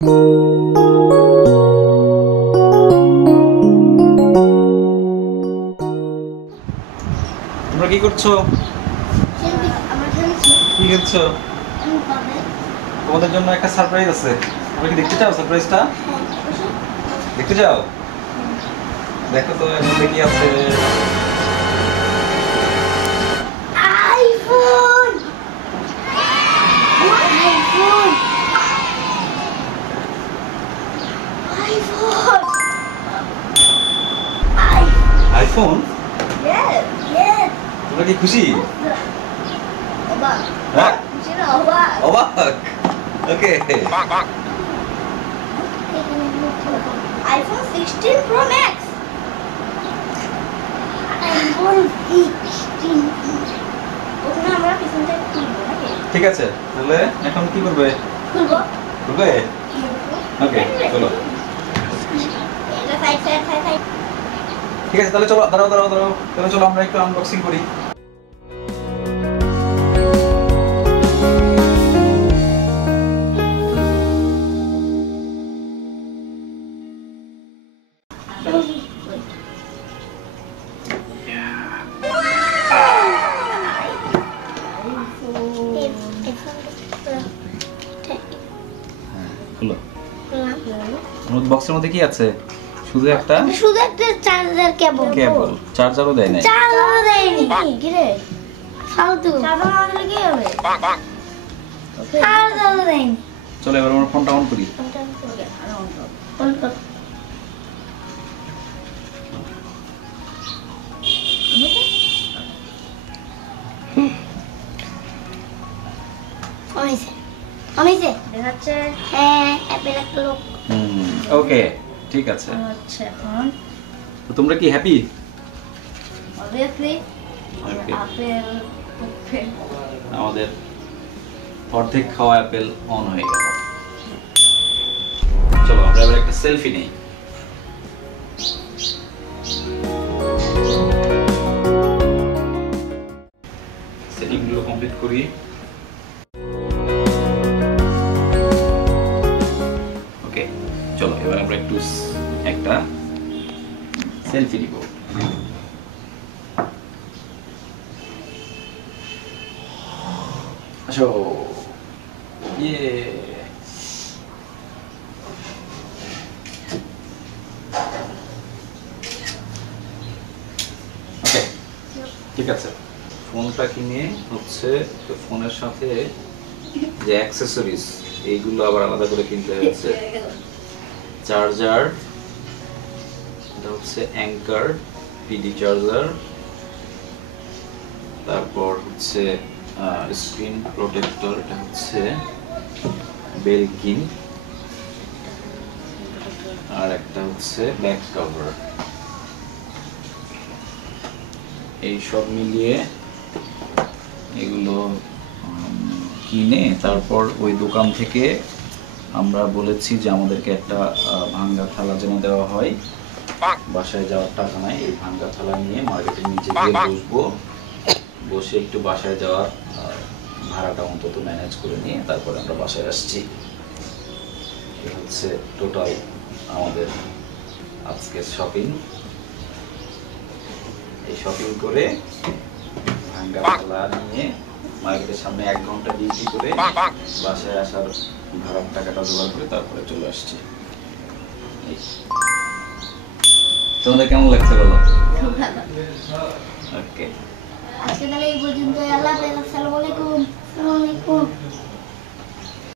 তোমরা কি করছো? কি করছো? তোমাদের জন্য একটা সারপ্রাইজ আছে। তোমরা কি দেখতে চাও সারপ্রাইজটা? দেখতে চাও? দেখো তো এর মধ্যে কি আছে। আইফোন। আইফোন? তোমরা কি খুশি? হ্যাঁ? অবাক। ওকে। iPhone 16 Pro Max. iPhone 16. ওখানে আমরা পিছন থেকে খুলবো নাকি? ঠিক আছে, তাহলে এখন কি করবে? খুলবে? ওকে, চলো। এটা সাইড। ঠিক আছে, তাহলে চলো, দাঁড়াও। তাহলে চলো আমরা একটু আনবক্সিং করি। খুলো। বক্সের মধ্যে কি আছে? শুধু একটা চার্জার কেবল। চার্জারও দেয় না। চার্জারও দেয়নি। কি রে? ফালতু। চার্জার না দিলে কি হবে? চার্জারও দেয়নি। চলো এবার আমরা ফোনটা অন করি। অন কর। অমিছে দেখাচ্ছে। হ্যাঁ, অ্যাপেল একটা লোক। ওকে, ঠিক আছে। আচ্ছা, এখন তো তোমরা কি হ্যাপি? অবভিয়াসলি ওকে। আপেল আমাদের অর্ধেক খাওয়া অ্যাপেল অন হয়ে গেল। চলো আমরা এবার একটা সেলফি নেই। সেটিংগুলো কমপ্লিট করি। ওকে, চলো এবার আমরা একটা সেলফি নিব। আসো। ইয়ে। ওকে, ঠিক আছে। ফোনটা কিনে হচ্ছে ফোনের সাথে যে অ্যাক্সেসরিজ এইগুলো আবার আলাদা করে কিনতে হয়েছে। চার্জার, এটা হচ্ছে অ্যাঙ্কার পিডি চার্জার, তারপর হচ্ছে স্ক্রিন প্রোটেক্টর, এটা হচ্ছে বেলকিন, আর একটা হচ্ছে ব্যাক কভার। এই সব মিলিয়ে এগুলো কিনে তারপর ওই দোকান থেকে আমরা বলেছি যে আমাদেরকে একটা ভাঙ্গা থালা যেন দেওয়া হয়। বাসায় যাওয়ার টাকা নাই, এই ভাঙ্গা থালা নিয়ে মার্কেটের নিচে গিয়ে বসবো, বসে একটু বাসায় যাওয়ার ভাড়াটা অন্তত ম্যানেজ করে নিয়ে তারপরে আমরা বাসায় আসছি। এই হচ্ছে টোটাল আমাদের আজকের শপিং। এই শপিং করে ভাঙ্গা থালা নিয়ে মার্কেটের সামনে 1 ঘন্টা ডিউটি করে বাসায় আসার ভাড়ার টাকাটা জোগাড় করে তারপরে চলে আসছি। তোমাদের কেমন লাগছে বলো? খুব ভালো। ওকে, আজকে তাহলে এই পর্যন্ত। আল্লাহ হাফেজ।